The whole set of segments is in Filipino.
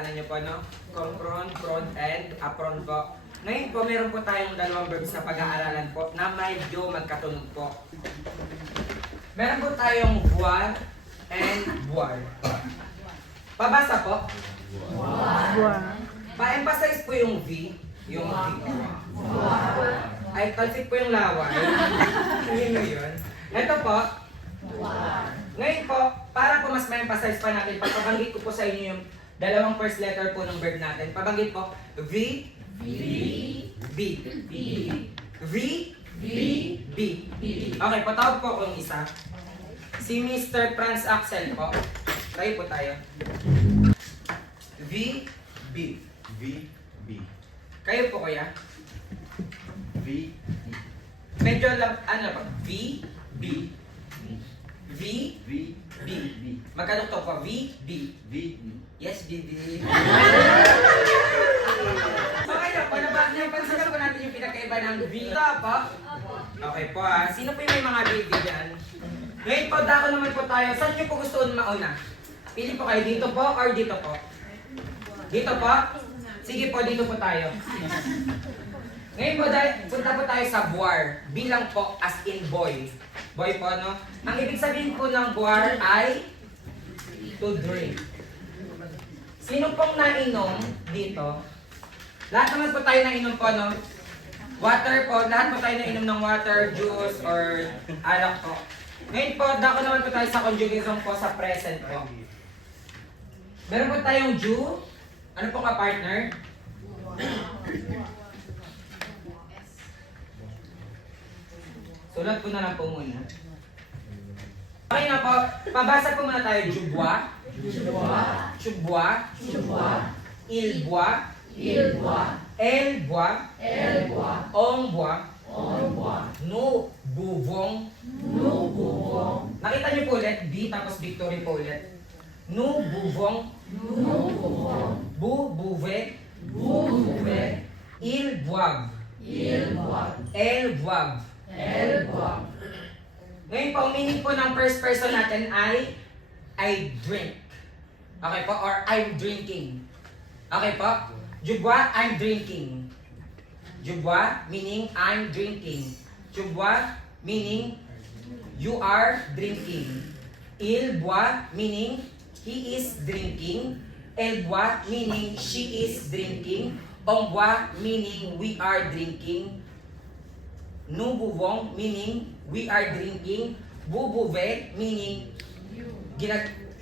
napagdaanan niyo po, no? Confront, prod, and apron po. Ngayon po, meron po tayong dalawang verb sa pag-aaralan po na medyo magkatunog po. Meron po tayong voir and boire. Pabasa po. Pa-emphasize po yung V. Yung V. Ay, talsik po yung laway. Hindi mo yun. Ito po. Ngayon po, para po mas ma-emphasize pa natin, pagpabanggit ko po sa inyo yung dalawang first letter po ng verb natin. Pabanggit po, V, B, V, B. Okay, patawag po ako yung isa. Si Mr. Franz Axel po. Tayo po tayo. V, B. V, B. Kayo po kuya. V, B. Medyo lang, ano po? V, B. V, V, B. B. Magkadukto po. V, B. V, B. Yes, baby. So ayun po, napansin po natin yung pinakaiba ng V. Ito po. Okay po ah. Sino po yung may mga baby dyan? Ngayon po, dako naman po tayo. Saan nyo po gusto mauna? Pili po kayo dito po or dito po? Dito po? Sige po, dito po tayo. Ngayon po, punta po tayo sa boire. Bilang po as in boy. Boy po, no? Ang ibig sabihin po ng boire ay to drink. Sino pong nainom dito? Lahat naman po tayo nainom po, no? Water po, lahat po tayo nainom ng water, juice, or alak po. Ngayon po, dako naman po tayo sa conjugaison po sa present po. Meron po tayong Jew. Ano pong ka-partner? Sulat ko na lang po muna. Okay na po. Pabasa po muna tayo. Jubwa. Chubwa. Il bois. Elle boit. On boit. Nous buvons. Nakita niyo po ulit, B tapos victory po ulit. Nous buvons. Vous buvez. Ils boivent. Elles boivent. Ngayon po, ang meaning po ng first person natin ay I drink. Okay po? Or I'm drinking. Okay po? Je bois, I'm drinking. Je bois, meaning I'm drinking. Je bois, meaning you are drinking. Il boit, meaning he is drinking. Elle boit, meaning she is drinking. On boit, meaning we are drinking. Nous buvons, meaning we are drinking. Vous buvez, meaning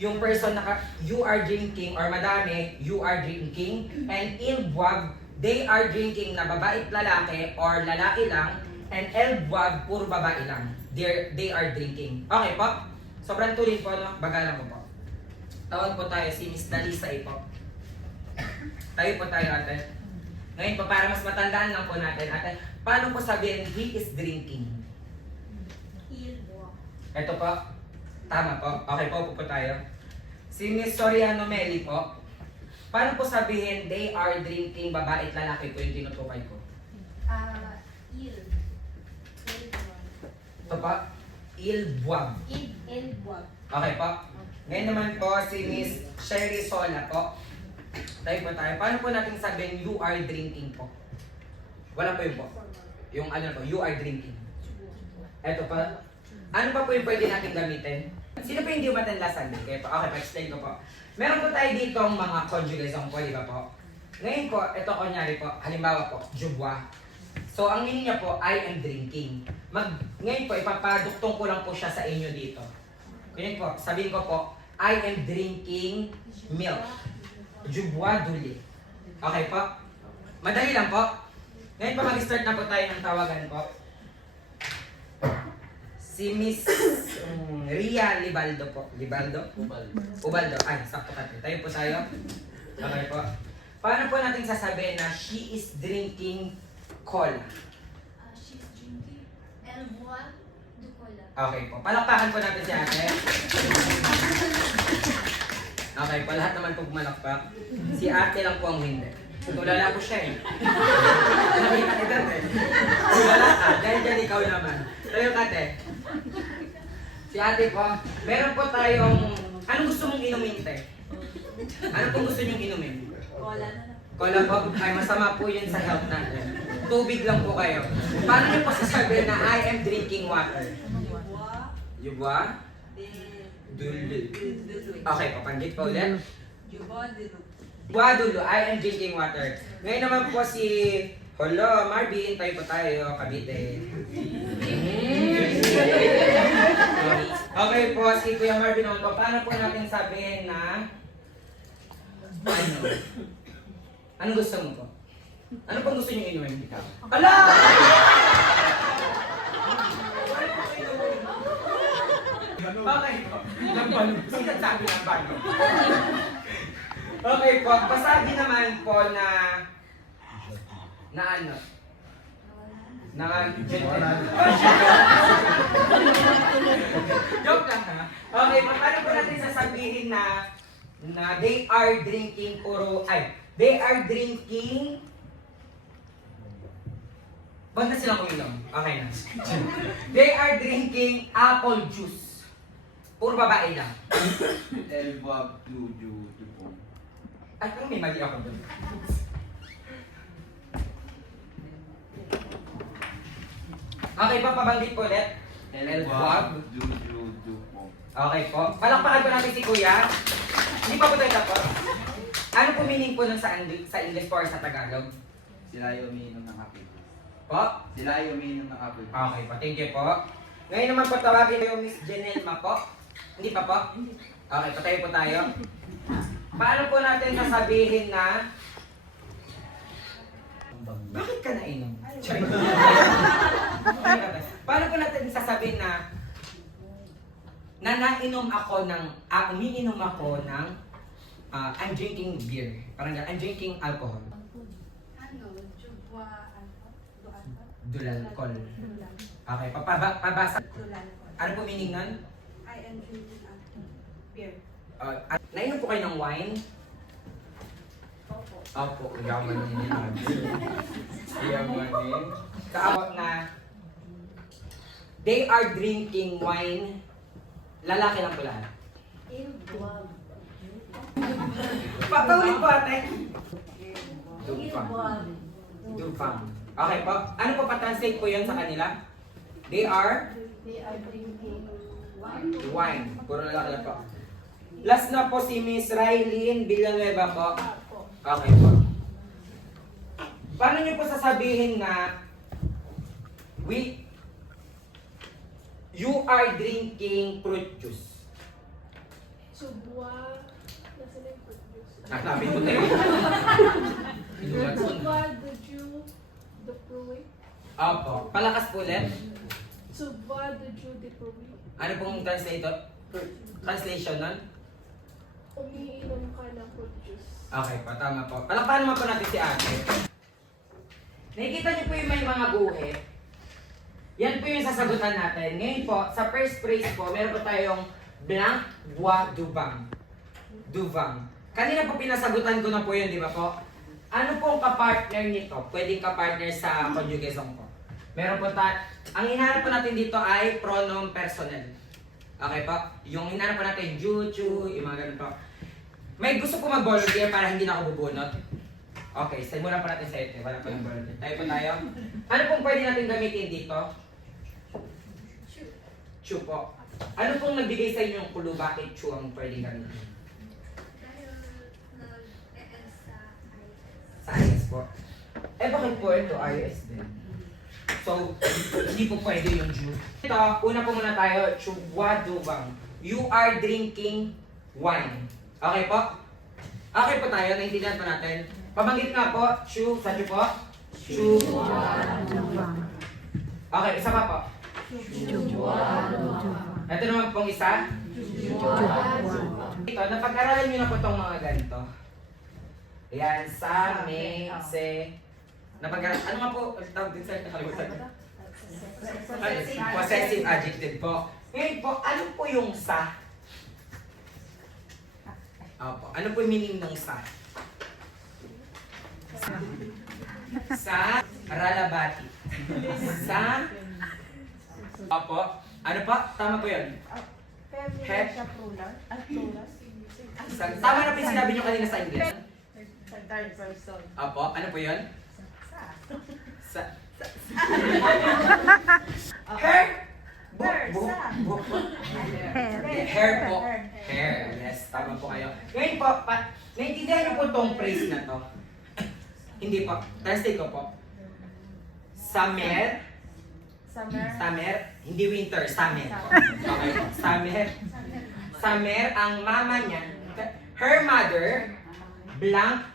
yung person na you are drinking or madami, you are drinking. And ils boivent, they are drinking na babae at lalaki or lalaki lang. And elles boivent, puro babae lang. They are drinking. Okay po? Sobrang tuloy po, no? Bagalan ko po. Tawag po tayo si Miss Dalisay po. Tayo po tayo ate. Ngayon po, para mas matandaan lang po natin ate, paano po sabihin he is drinking? Ito po. Tama po. Okay po po tayo. Si Miss Soriano Meli po. Paano po sabihin they are drinking, babae at lalaki po yung tinutukay ko? Ito po. Il boivent. Okay po. Ngayon naman po si Miss Sherry Sola po. Tayo po tayo. Paano po natin sabihin you are drinking po? Wala po yun po. Yung ano po, you are drinking. Ito pa. Ano pa po yung pwede natin gamitin? Sino po hindi matanlasan? Okay po. Okay, pa-explain ko po. Meron po tayo dito ang mga conjugation po, di ba po? Ngayon po, ito kunyari po, halimbawa po, je bois. So, ang meaning niya po, I am drinking. Ngayon po, ipapaduktong ko lang po siya sa inyo dito. Ngayon po, sabihin ko po, I am drinking milk. Je bois du lait. Okay po? Madali lang po. Ngayon po, mag-start na po tayo ng tawagan po. Si Miss Ria Libaldo po. Libaldo? Ubaldo. Ay, sakto ka. Tayo po tayo. Okay po. Paano po natin sasabihin na she is drinking cola? She's drinking. Elle boit du cola. Okay po. Palakpakan po natin si ate. Okay po. Lahat naman po pumalakpak. Si ate lang po ang hindi. Tulala ko siya eh. Nakita kita eh. Tulala ka. Dahil ikaw naman. Tayo kate. Si ate po, meron po tayong, anong gusto mong inumin te? Ano pong gusto niyong inumin? Cola na lang. Cola po, ay masama po yun sa health natin. Tubig lang po kayo. Paano niyo po sasabihin na I am drinking water? Yubwa? Dulu. Okay, papanggit po ulit. Dulo, I am drinking water. Ngayon naman po si Hello, Marvin, tayo po tayo, Cavite. Okay po, si Kuya Marvin naman po, paano po natin sabihin na ano? Anong gusto mo po? Ano pong gusto niyo inumin? Ala! Okay po. Lambano. Sikat sabi ng bano. Okay po. Pasabi naman po na ano? Na joke lang ha. Okay, paano po natin sasabihin na they are drinking they are drinking Basta silang uminom. Okay na. They are drinking apple juice. Puro babae lang. El Bob Juju. Ay, pero may mali ako doon. Okay pa, pabanggit po ulit. El Bob. Juju. Okay po. Palakpakan po natin si Kuya. Hindi pa po tayo tapos. Ano po meaning po nun sa English or sa Tagalog? Sila yung umiinom ng kape. Po? Sila yung umiinom ng kape. Okay po, thank you po. Ngayon naman po tawagin ko yung Miss Janelma po. Hindi pa po? Okay, patayo po tayo. Paano po natin sasabihin na bakit ka nainom? Paano po natin sasabihin na nainom ako ng, umiinom ako ng, I'm drinking beer. Parang I'm drinking alcohol. Dulalcol. Okay, pabasa. Ano po meaning nun? I am drinking beer. Nainom po kayo ng wine? Opo. Opo, yaman din yan. Yaman din. Kaabot na they are drinking wine. Lalaki lang po lahat. Paulit po ate. Dupang. Dupang. Okay po. Ano po pa-translate po yan sa kanila? They are drinking wine. Puro lalaki lang po. Last na po si Miss Rylene Villanueva po. Okay po. Paano niyo po sasabihin na you are drinking fruit juice? Subwa, nasa na yung fruit juice. Sabi ko tayo. Subwa, the Jew, the Pruitt. Opo. Palakas po ulit. Subwa, the Jew, the Pruitt. Ano pong translation nun? Umiinom ka ng fruit juice. Okay po, tama po. Palakpakan naman po natin si ate. Nakikita niyo po yung may mga guhit. Yan po yung sasagutan natin. Ngayon po, sa first phrase po, meron po tayong blank, bois, duvang. Duvang. Kanina po pinasagutan ko na po yun, di ba po? Ano pong kapartner nito? Pwedeng kapartner sa conjugaison po. Meron po ang hinahanap po natin dito ay pronoun personal. Okay po? Yung hinahanap po natin, juju, yung mga ganun po. May gusto po mag-volunteer para hindi na ako bubunot. Okay, simulan po natin sa ito. Wala po yung volunteer. Tayo po tayo. Ano pong pwede natin gamitin dito? Chew po. Ano pong nagbigay sa inyo yung clue bakit chew ang pwede gamitin? Dahil nag-ES sa Science po. Eh bakit po ito IS din? So, hindi po pwede yung chew. Ito, una po muna tayo, chubwadubang. You are drinking wine. Okay po? Okay po tayo, naintindihan po natin. Pabanggit nga po, chew, sa chew po? Chubwadubang. Okay, isa pa po. Ito naman pong isa. Ito, napag-aralan nyo na po itong mga ganito. Ayan, sa, me, se. Napag-aralan, ano nga po, tawag din sa nakalimutan. Possessive adjective po. Ngayon po, ano po yung sa? Opo, ano po yung meaning ng sa? Sa ralabati. Sa Opo. Ano pa? Tama po yun. Head. Siya plural. At plural. Tama na po yung sinabi nyo kanina sa English. Sa third person. Apo, ano po yun? Sa... Hair? Hair, sa. Hair po. Hair. Yes, tama po kayo. Ngayon po, naiintindihan niyo po tong phrase na to? Hindi po. Translate ko po. Summer. Summer. Hindi winter. Summer po. Okay po. Summer. Summer, ang mama niya, her mother, blank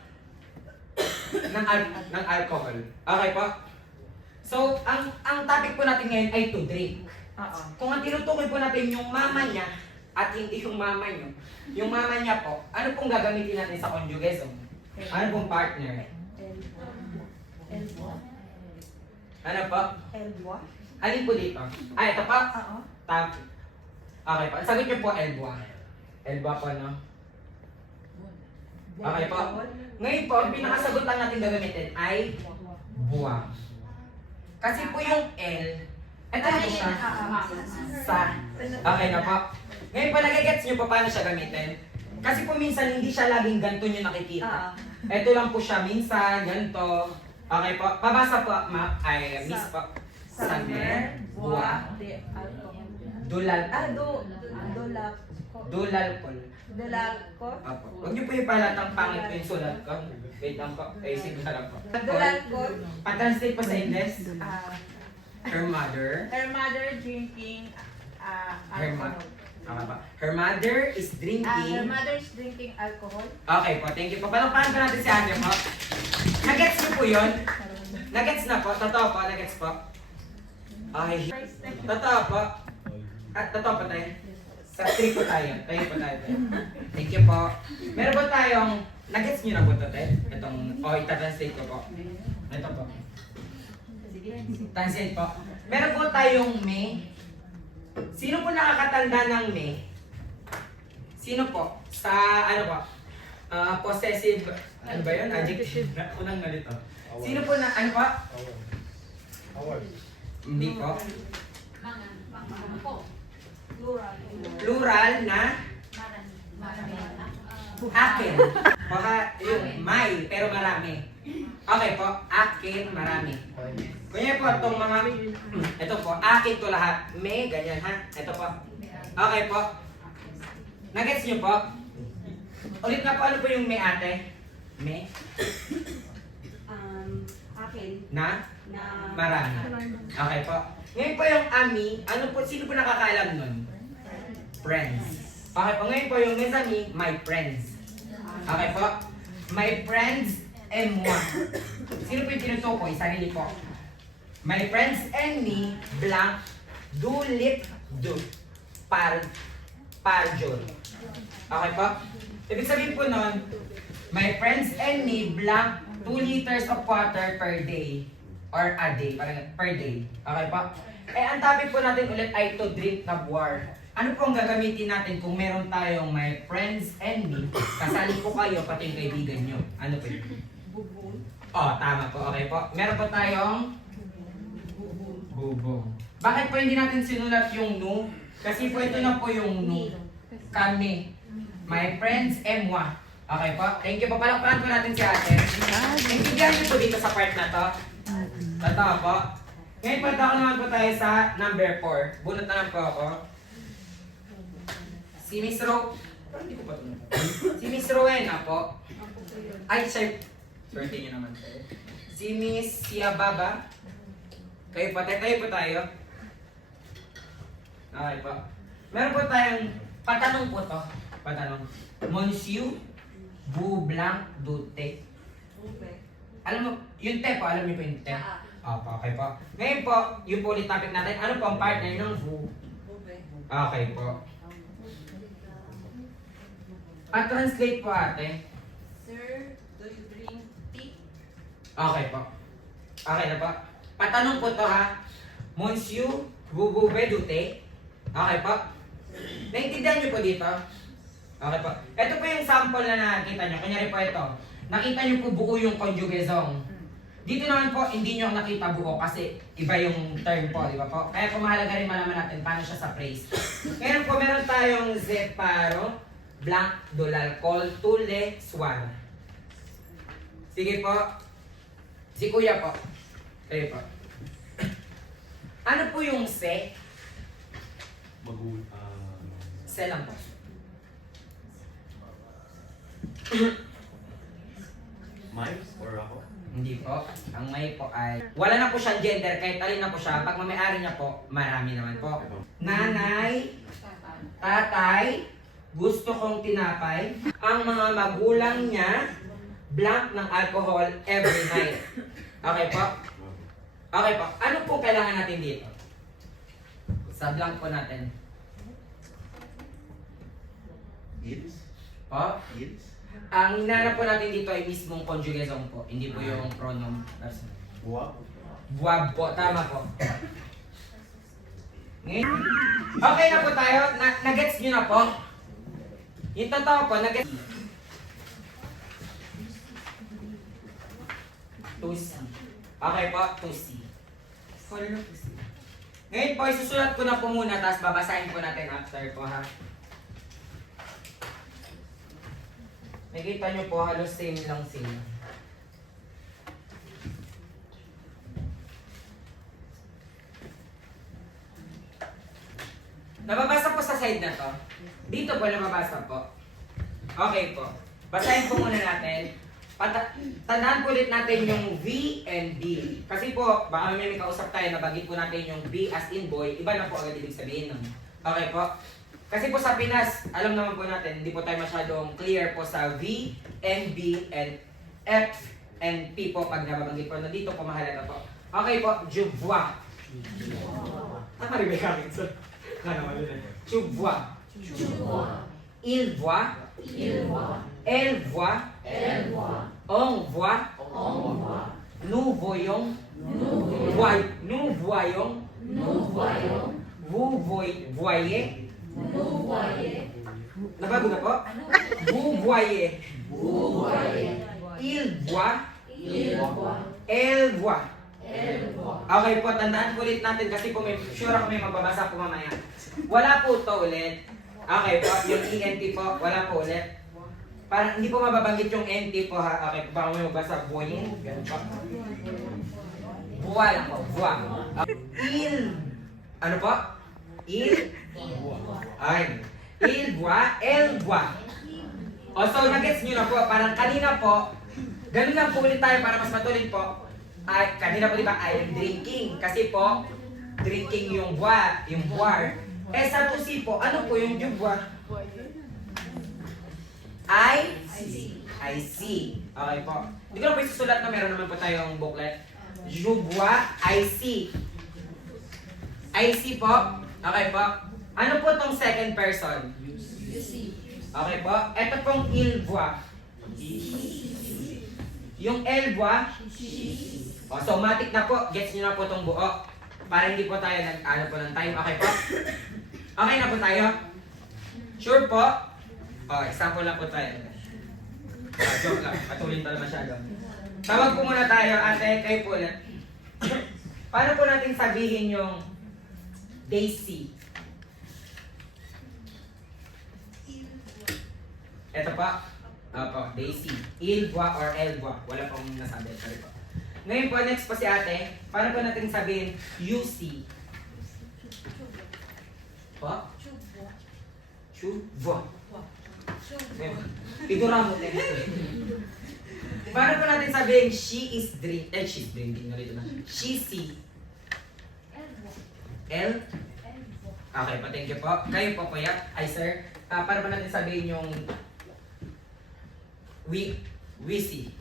ng alcohol. Okay po? So, ang topic po natin ngayon ay to drink. Oo. Kung ang tinutukoy po natin yung mama niya at hindi yung mama niyo, yung mama niya po, ano pong gagamitin natin sa conjugasm? Ano pong partner? Elboa. Ano po? Elboa. Alin po dito? Ah, ito po? Oo. Okay po. Sagot niyo po, Elboa. Elboa po, no? Okay po. Ngayon po, ang pinakasagot lang natin gagamitin ay buwa. Kasi po yung L, ito na siya. Sa. Okay na po. Ngayon po, nagigets niyo po paano siya gamitin. Kasi po minsan hindi siya laging ganito niyo nakikita. Ito lang po siya minsan, ganito. Okay po. Pabasa po, ay miss po. Summer, buwa, dulal, dulalpol. Dulalkot. Apo. Huwag niyo po yung palatang pangit ko yung sulat ko. Wait lang po. Ay, sige lang po. Dulalkot. Pa-translate po sa English. Her mother. Her mother drinking Her alcohol. Okay pa. Her mother is Her drinking. mother is drinking alcohol. Okay po, thank you po. Palangpakan po natin si Anya po. Nagets niyo po yun? Nagets na po? Totoo po, nagets po. Okay. Totoo po. At totoo po tayo. Sa 3 po tayo. Tayo po tayo. Thank you po. Meron po tayong, nagets niyo na po ito tayo? Itong, itatranslate ko po. Ito po. Translate po. Meron po tayong May. Sino po nakakatanda ng May? Sino po? Sa ano po? Possessive, ano ba yun? Adjective. Unang nalito. Sino po na, ano po? Hindi po. Plural na akin. Baka yung may, pero marami. Okay po, akin, marami. Kanya po itong mga, ito po, akin to lahat. May, ganyan ha. Ito po. Okay po. Nagets niyo po? Ulit na po, ano po yung may ate? May? Akin. Na? Na Marami. Okay po. Ngayon po yung ami, ano po, sino po nakakaalam nun? Friends. Okay po, ngayon po yung mesami, my friends. Okay po? My friends and moi. Sino po yung tinutukoy? Sarili po. My friends and me, blank, do lip, do, parjol. Okay po? Ibig sabihin po nun, my friends and me, blank, 2 liters of water per day. Or a day, parang per day. Okay po? Eh, ang topic po natin ulit ay to drink na buwar. Ano po ang gagamitin natin kung meron tayong my friends and me, kasali po kayo, pati yung kaibigan nyo? Ano po yun? bubong. Oh, tama po. Okay po. Meron po tayong bubong. Bakit po hindi natin sinulat yung no? Kasi po ito na po yung no. Kami. My friends and moi. Okay po. Thank you po. Palakpakan po natin si ate. Naintindihan niyo po dito sa part na to. Totoo po. Ngayon punta ko naman po tayo sa number 4. Bunot na lang po ako. Si Miss Ro... Parang hindi ko pa ito. Si Miss Rowena po. Ay, siya... Swerte niyo naman tayo. Si Miss Siababa. Kayo po tayo. Okay po. Meron po tayong patanong po to. Patanong. Monsieur Bu Blanc Dute. Alam mo, yung te po, alam niyo po yung te? Opo, okay po. Ngayon po, yung po ulit topic natin, ano po ang partner ng bu? Okay po. Pa-translate po ate. Sir, do you drink tea? Okay po. Okay na po. Patanong po to ha. Monsieur Bubube Dute. Okay po. Naintindihan niyo po dito? Okay po. Ito po yung sample na nakita niyo. Kunyari po ito. Nakita niyo po buo yung conjugasm. Dito naman po, hindi niyo nakita buo kasi iba yung term po, di ba po? Kaya po mahalaga rin malaman natin paano siya sa phrase. Ngayon po, meron tayong zeparo, blanc, dolalcol, tule, swar. Sige po. Si kuya po. Kayo po. Ano po yung se? Se lang po. Miles or ako? Hindi po. Ang may po ay... Wala na po siyang gender, kahit alin na po siya. Pag mamayari niya po, marami naman po. Nanay, tatay, gusto kong tinapay. Ang mga magulang niya, blank ng alcohol every night. Okay po? Okay po. Ano po kailangan natin dito? Sa blank po natin. Is? Po? Is? Ang hinanap po natin dito ay mismong conjugaison po. Hindi po yung pronoun person. Wow. Buwab po. Tama po. Ngayon, okay na po tayo. Nagets nyo na po. Yung totoo po, nagets. 2C. Okay po, 2C. Follow 2C. Ngayon po, isusulat ko na po muna, tapos babasahin po natin after po ha. Nakita nyo po, halos same lang sila. Nababasa po sa side na to. Dito po nababasa po. Okay po. Basahin po muna natin. Tandaan po ulit natin yung V and B. Kasi po, baka may kausap tayo, nabagit po natin yung B as in boy. Iba na po agad ibig sabihin nun. Okay po. Kasi po sa Pinas, alam naman po natin, hindi po tayo masyadong clear po sa V and B and F and P po pag nababanggit po. Nandito po mahalaga po. Okay po, je vois. Tama rin ba yung akin, sir? Tu vois. Il voit. Elle voit. On voit. Nous voyons. Nous voyons. Vous voyez. Nabago na po? Vous voyez. Il voit. Elle voit. Okay po, tandaan po ulit natin kasi po may sure ako may magbabasa po mamaya. Wala po to ulit. Okay po, yung ENT po, wala po ulit. Parang hindi po mababanggit yung NT po ha. Okay po, baka may magbasa voying. Ganun po. Voix lang po, voix. Il, ano po? Il, ay, il voit, elle voit. O so, nag-gets nyo na po, parang kanina po, ganun lang po ulit tayo para mas matuloy po. Ay, kanina po diba, I am drinking. Kasi po, drinking yung bois, yung boire. Eh sa 2C po, ano po yung bois? I see. Okay po. Hindi ko na po isusulat na meron naman po tayong booklet. Je bois, I see. I see po. Okay po. Ano po tong second person? Okay po. Ito pong il voit. Yung elle voit. O, so matik na po. Gets nyo na po tong buo. Para hindi po tayo nag-ano po ng time. Okay po? Okay na po tayo? Sure po? O, example lang po tayo. Joke lang. Patuloy pala masyado. Tawag po muna tayo. Ate, kayo po ulit. Paano po natin sabihin yung Daisy? Ito pa. Opo, Daisy. Il voit or elle voit. Wala pong nasabi. Sorry po. Ngayon po, next po si ate. Paano po natin sabihin you see? Po? Tu vois. Figura mo din. Paano po natin sabihin she is drinking? She's drinking. Nalito na. She see. Elle? Okay po, thank you po. Kayo po, kuya. Ay, sir. Paano po natin sabihin yung we see?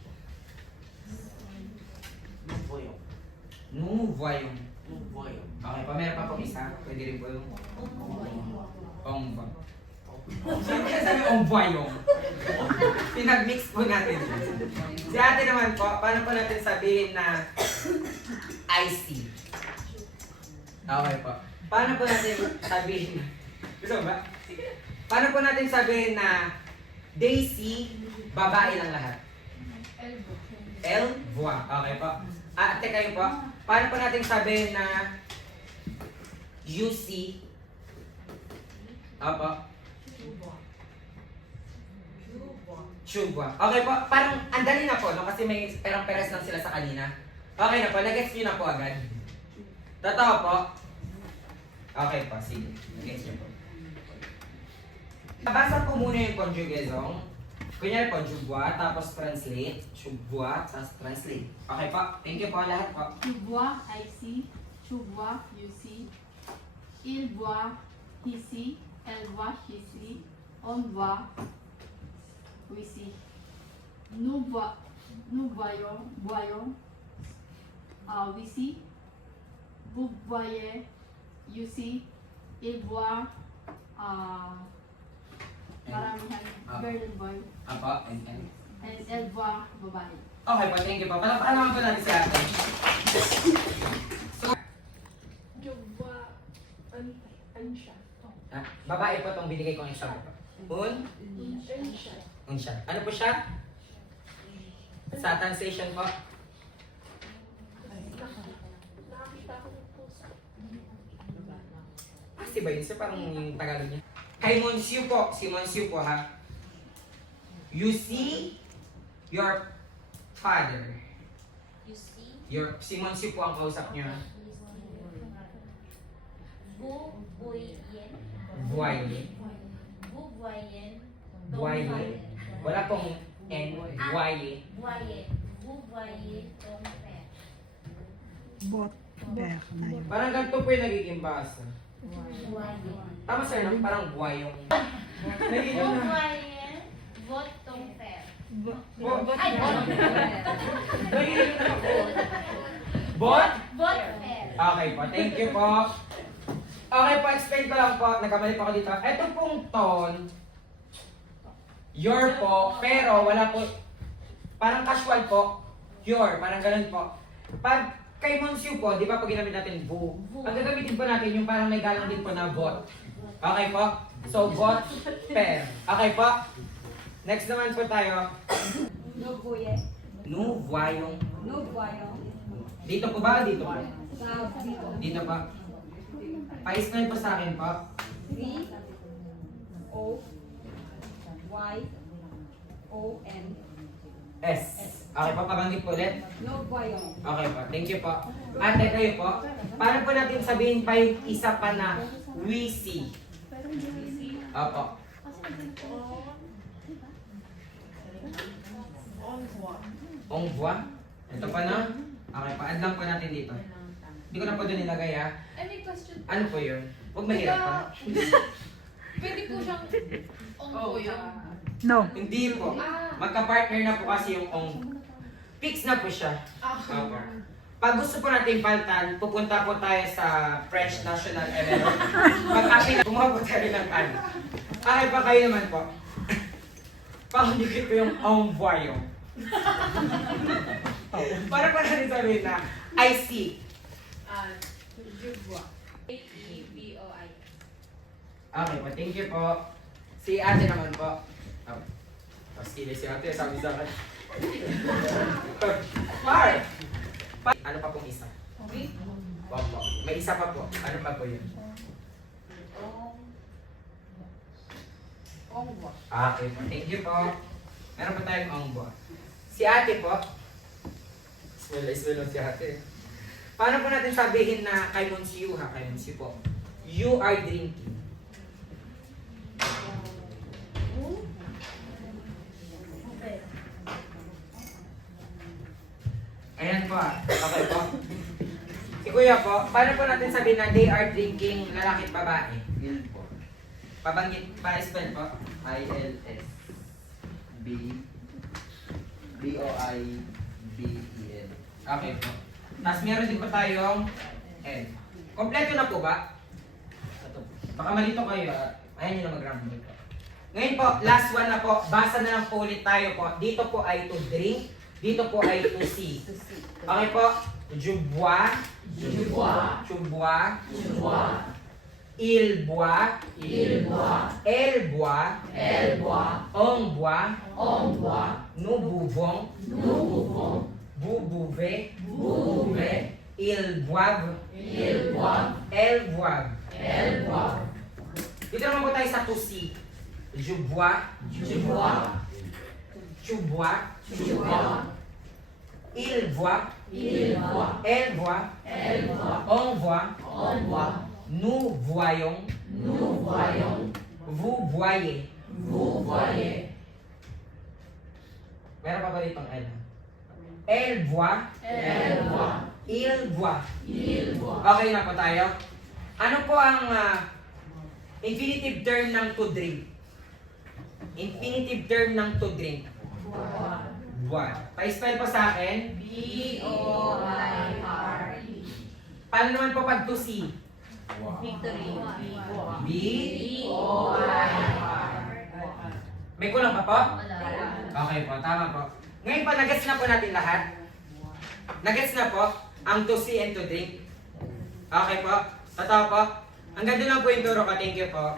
Nous voyons. Okay pa, meron pa po isa. Pwede rin po yung on voyons. Siyempre sabi on voyons. Pinag-mix po natin. Si ate naman po, paano po natin sabihin na I see? Okay po. Paano po natin sabihin na gusto mo ba? Sige. Paano po natin sabihin na they see, babae lang lahat? Elle voit. Okay po. Ate kayo po. Paano po natin sabihin na you see? Opo. je bois. Okay po, parang andali na po, no? Kasi may perang-peres lang sila sa kanina. Okay na po, nag-gets nyo na po agad. Totoo po? Okay po, sige. Nag-gets nyo po. Basa po muna yung conjugaison. Kunyari po, je bois, tapos translate. Je bois, tapos translate. Okay po, thank you po lahat po. Tu bois ici, tu bois ici, il boit ici, elle boit ici, on boit ici. Nous voyons ici, vous voyez ici, il boit maramihan, girl and boy, Apa, and. and elle boit babae. Okay po, thank you po. Palakpakan po natin si ate. Je vois un chat. Ah, babae po itong binigay kong example po. Un Un chat. siya. Ano po siya? Sa translation po. Nakakita ko ng puso. Kasi ba yun? So parang yung Tagalog niya. Kay Monsieur po. Si Monsieur po ha. You see your father. You see? Si Monsieur po ang kausap niya. Vous voyez. Voyez. Vous voyez. Voyez. Wala pong N. Voyez. Voyez. Vous voyez ton père. Parang ganito po yung nagiging basa. Voyez. Tama sir, no? Parang voyong. Vous voyez votre père. Ay, Nagiging ako. Bot? votre père. Okay po, thank you po. Okay po, explain ko lang po. Nagkamali po ako dito. Ito pong tone, your po, pero wala po, parang casual po, your, parang ganun po. Pag kay Monsieur po, di ba pag ginamit natin vous, ang gagamitin po natin yung parang may galang din po na bot. Okay po? So, bot, pair. Okay po? Next naman po tayo. Nous voyons. Nous voyons. Nous voyons. Dito po ba? Dito po. Sa dito. Dito po. Pa-explain po sa akin po. V O Y O N. S. Okay po, pabanggit po ulit. Nous voyons. Okay po, thank you po. Ate, kayo po. Paano po natin sabihin pa yung isa pa na we see? Opo. On voit. Ito pa na. Okay pa, add lang po natin dito. Hindi ko na po doon nilagay ha. Ay, may question. Ano po yun? Huwag mahirap pa. Pwede po siyang on yun. Hindi po. Magka-partner na po kasi yung on. Fix na po siya. Opo. Pag gusto po natin paltan, pupunta po tayo sa French National Eleven. Pag-akin na, gumawa po tayo ng ano. Okay pa kayo naman po. Pakandikit ko yung en voyant. Para pa natin sabihin na, I see. Je vois. A-E-V-O-I. Okay po, thank you po. Si ate naman po. Oh. Paskili si ate, sabi sa akin. Par! Ano pa pong isa? Oui. Opo. May isa pa po. Ano pa po yun? On voit. Okay po, thank you po. Meron pa tayong ongbo. Si ate po. Iswelo si ate. Paano po natin sabihin na kay Monsieur ha? Kay Monsieur po. You are drinking. Ayan po. Okay po. Si kuya po, paano po natin sabihin na they are drinking lalaki at babae? Il po. Pabanggit, pa-spell po. I-L-S. B-O-I-B-E-N. Okay po. Tapos meron din po tayong L. Kompleto na po ba? Ito po. Baka malito kayo. Ayan nyo na mag-rumble po. Ngayon po, last one na po. Basa na lang po ulit tayo po. Dito po ay to drink. Dito po ay to see. To see. Okay po. Je bois. Je bois. Tu bois. Je bois. Il boit. Il boit. Elle boit. Elle boit. On boit. On boit. Nous buvons. Nous buvons. Vous buvez. Vous buvez. Ils boivent. Ils boivent. Elles boivent. Elles boivent. Dito naman po tayo sa to see. Je bois. Je bois. tu bois, Tu bois. il voit, Il voit. elle voit, Elle voit. on voit, On voit. nous voyons, Nous voyons. vous voyez. Vous voyez. Meron pa ba ditong L? Elle voit, Elle voit. il voit. Il voit. Okay na po tayo. Ano po ang infinitive term ng to drink? Infinitive term ng to drink. Bois. Pa-spell po sa akin. B-O-I-R-E. Paano naman po pag to see? Victory. B. B-O-I-R. May kulang pa po? Wala. Okay po, tama po. Ngayon po, nagets na po natin lahat. Nagets na po ang to see and to drink. Okay po? Totoo po? Hanggang doon lang po yung turo ko. Thank you po.